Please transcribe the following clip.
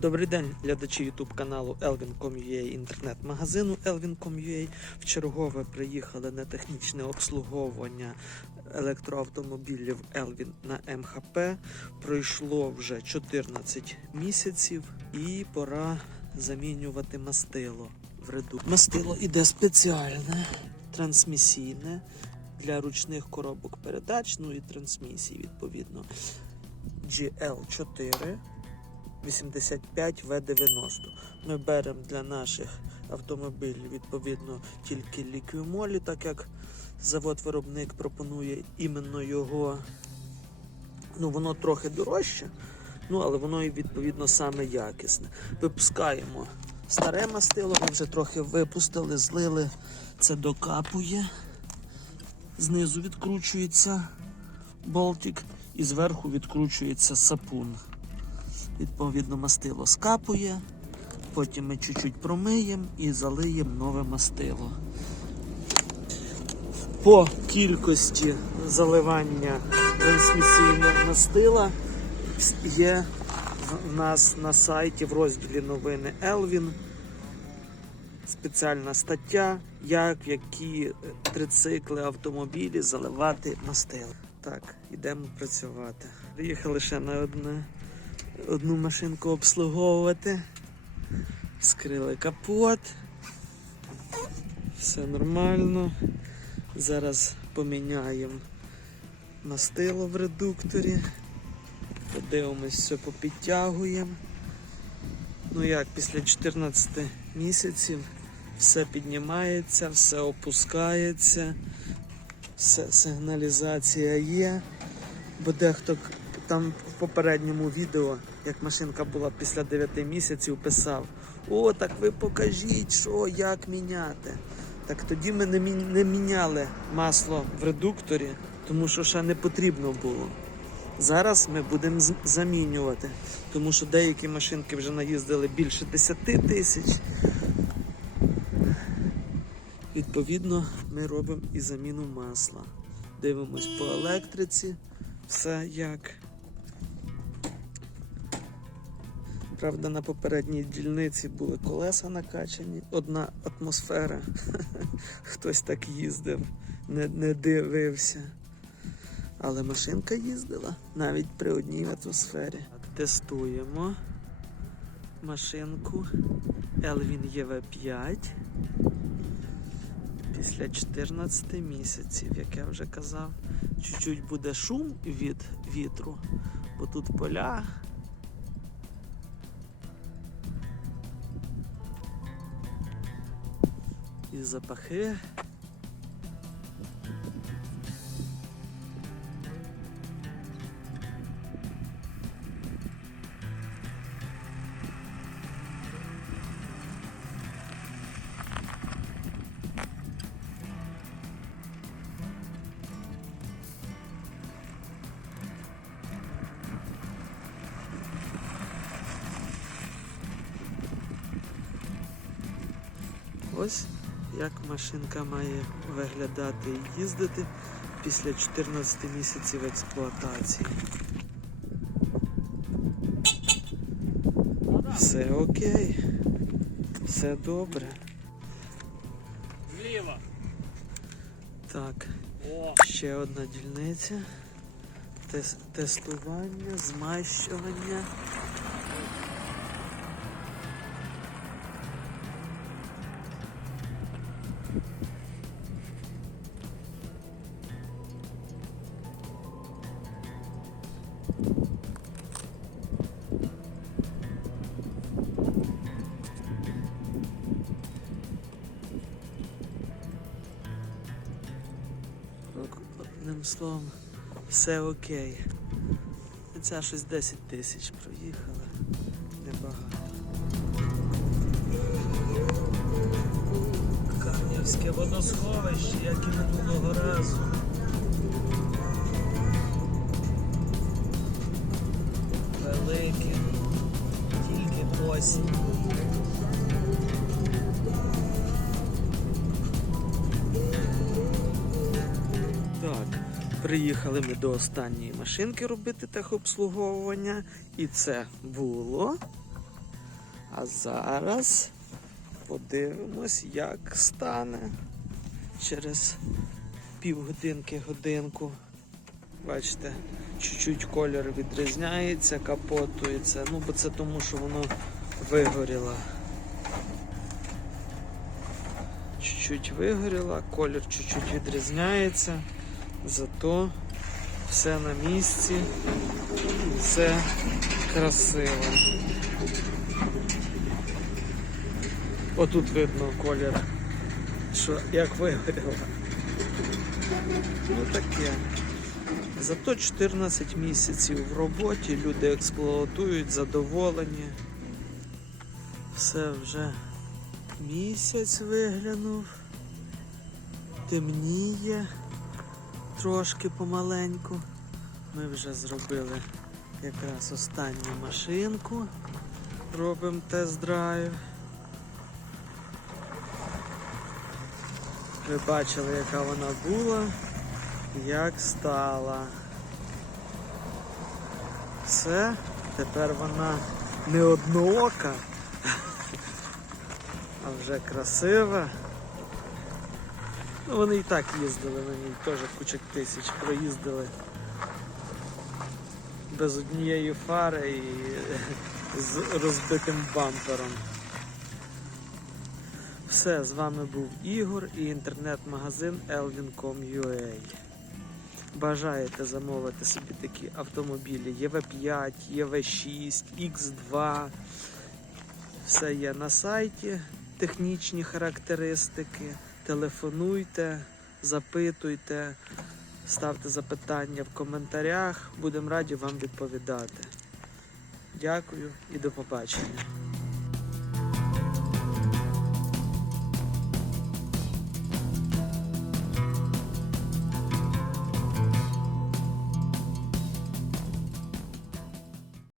Добрий день, глядачі YouTube каналу Elvin.com.ua інтернет-магазину Elvin.com.ua. В чергове приїхали на технічне обслуговування електроавтомобілів Elvin на МХП. Пройшло вже 14 місяців і пора замінювати мастило в реду. Мастило іде спеціальне, трансмісійне для ручних коробок передач, ну і трансмісії відповідно. GL4 85 В90. Ми беремо для наших автомобілів відповідно тільки ліквімолі, так як завод-виробник пропонує іменно його. Ну, воно трохи дорожче, ну але воно і відповідно саме якісне. Випускаємо старе мастило, ми вже трохи випустили, злили, це докапує. Знизу відкручується болтик і зверху відкручується сапун. Відповідно, мастило скапує, потім ми чуть-чуть промиємо і залиємо нове мастило. По кількості заливання трансмісійного мастила є в нас на сайті в розділі новини Елвін спеціальна стаття, як які трицикли автомобілі заливати мастило. Так, йдемо працювати. Приїхали ще на одне одну машинку обслуговувати. Скрили капот. Все нормально. Зараз поміняємо мастило в редукторі. Подивимось, все попідтягуємо. Ну як, після 14 місяців все піднімається, все опускається, все, сигналізація є, бо дехто там в попередньому відео, як машинка була після 9 місяців, писав: О, так ви покажіть, що, як міняти. Так тоді ми не, мі- не міняли масло в редукторі, тому що ще не потрібно було. Зараз ми будемо замінювати, тому що деякі машинки вже наїздили більше 10 тисяч. Відповідно, ми робимо і заміну масла. Дивимось по електриці, все як. Правда, на попередній дільниці були колеса накачані, одна атмосфера. Хтось так їздив, не, не дивився. Але машинка їздила навіть при одній атмосфері. Тестуємо машинку Elvin EV5 після 14 місяців, як я вже казав. Чуть-чуть буде шум від вітру, бо тут поля. І запахи. Ось як машинка має виглядати і їздити після 14 місяців експлуатації. Все окей, все добре. Вліво. Так, ще одна дільниця. Тес- тестування, змащування. Одним словом, все окей. Ця щось 10 тисяч проїхала. Небагато. Кам'явське водосховище, як і минулого разу. Велике, тільки осінь. Приїхали ми до останньої машинки робити техобслуговування. І це було А зараз подивимось, як стане через півгодинки, годинку. Бачите, чуть-чуть колір відрізняється, капотується. Ну, бо це тому, що воно вигоріло. Чуть-чуть вигоріло, колір чуть-чуть відрізняється, зато все на місці, все красиво. Отут видно колір, що як вигоріло. Ну таке. Зато 14 місяців в роботі, люди експлуатують, задоволені. Все вже місяць виглянув. Темніє трошки помаленьку. Ми вже зробили якраз останню машинку. Робимо тест-драйв. Ви бачили, яка вона була, як стала. Все, тепер вона не одноока, а вже красива. Ну, вони і так їздили на ній, теж куча тисяч проїздили. Без однієї фари і з розбитим бампером. Все, з вами був Ігор і інтернет-магазин elvin.com.ua. Бажаєте замовити собі такі автомобілі ЄВ5, ЄВ6, X2. Все є на сайті, технічні характеристики. Телефонуйте, запитуйте, ставте запитання в коментарях. Будемо раді вам відповідати. Дякую і до побачення.